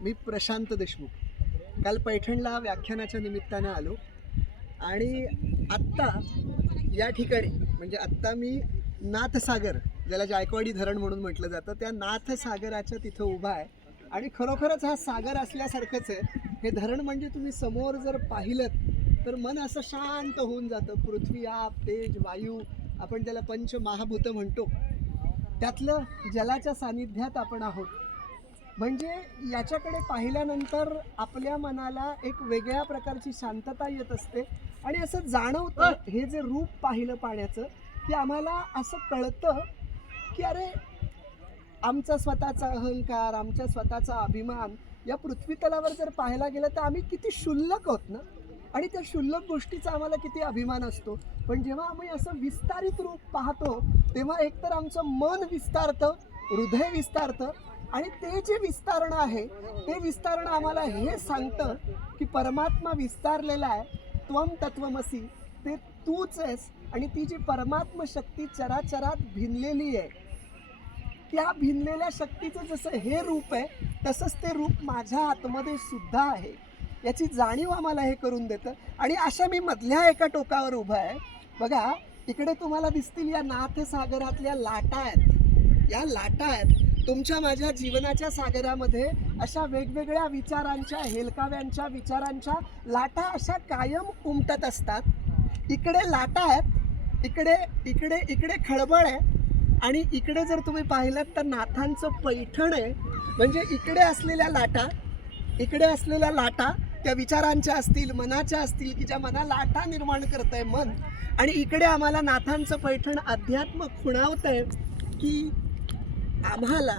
मी प्रशांत देशमुख. काल पैठणला व्याख्यानाच्या निमित्ताने आलो आणि आत्ता या ठिकाणी म्हणजे आत्ता मी नाथसागर ज्याला जायकवाडी धरण म्हणून म्हटलं जातं त्या नाथसागराच्या तिथं उभा आहे. आणि खरोखरच हा सागर असल्यासारखंच आहे. हे धरण म्हणजे तुम्ही समोर जर पाहिलं तर मन असं शांत होऊन जातं. पृथ्वी आप तेज वायू आपण ज्याला पंचमहाभूत म्हणतो त्यातलं जलाच्या सानिध्यात आपण आहोत. म्हणजे याच्याकडे पाहिल्यानंतर आपल्या मनाला एक वेगळ्या प्रकारची शांतता येत असते. आणि असं जाणवतं हे जे रूप पाहिलं पाण्याचं की आम्हाला असं कळतं की अरे आमचा स्वतःचा अहंकार आमच्या स्वतःचा अभिमान या पृथ्वीतलावर जर पाहायला गेलं तर आम्ही किती क्षुल्लक आहोत ना? आणि त्या क्षुल्लक गोष्टीचा आम्हाला किती अभिमान असतो. पण जेव्हा आम्ही असं विस्तारित रूप पाहतो तेव्हा एकतर आमचं मन विस्तारतं हृदय विस्तारतं आणि ते जे विस्तारणं आहे ते विस्तारणं आम्हाला हे सांगतं की परमात्मा विस्तारलेला आहे त्वम तत्वमसी ते तूच आहेस आणि ती जी परमात्म शक्ती चराचरात भिनलेली आहे त्या भिनलेल्या शक्तीचं जसं हे रूप आहे तसंच ते रूप माझ्या आतमध्ये सुद्धा आहे. याची जाणीव आम्हाला हे करून देतं. आणि अशा मी मधल्या एका टोकावर उभा आहे. बघा इकडे तुम्हाला दिसतील या नाथसागरातल्या लाटा आहेत. या लाटा आहेत. तुमच्या माझ्या जीवनाच्या सागरामध्ये अशा वेगवेगळ्या विचारांच्या हेलकाव्यांच्या विचारांच्या लाटा अशा कायम उमटत असतात. इकडे लाटा आहेत इकडे इकडे इकडे खळबळ आहे आणि इकडे जर तुम्ही पाहिलं तर नाथांचं पैठण आहे. म्हणजे इकडे असलेल्या लाटा इकडे असलेल्या लाटा त्या विचारांच्या असतील मनाच्या असतील की ज्या मना लाटा निर्माण करत आहे मन. आणि इकडे आम्हाला नाथांचं पैठण अध्यात्म खुणावत आहे की आम्हाला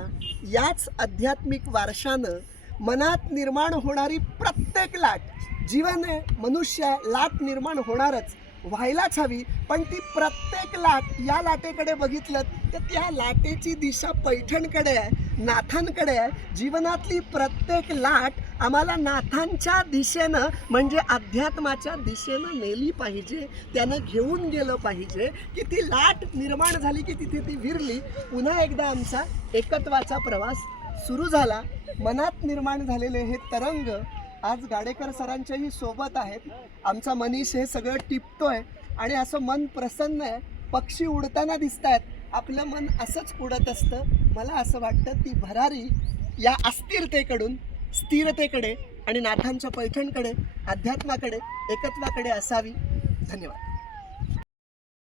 याच आध्यात्मिक वारशानं मनात निर्माण होणारी प्रत्येक लाट जीवन आहे मनुष्य लाट निर्माण होणारच व्हायलाच हवी. पण ती प्रत्येक लाट या लाटेकडे बघितलं तर त्या लाटेची दिशा पैठणकडे आहे. नाथांकडे आहे जीवनातली प्रत्येक लाट आम्हाला नाथांच्या दिशेनं म्हणजे अध्यात्माच्या दिशेनं नेली पाहिजे. त्यानं घेऊन गेलं पाहिजे. की ती लाट निर्माण झाली की तिथे ती विरली. पुन्हा एकदा आमचा एकत्वाचा प्रवास सुरू झाला. मनात निर्माण झालेले हे तरंग आज गाडेकर सरांच्याही सोबत आहेत. आमचा मनीष हे सगळं टिपतोय आणि असं मन प्रसन्न आहे. पक्षी उडताना दिसत आहेत आपलं मन असंच उडत असतं. मला असं वाटतं ती भरारी या अस्थिरतेकडून स्थिरतेकडे आणि नाथांच्या पैठणकडे अध्यात्माकडे एकत्वाकडे असावी. धन्यवाद.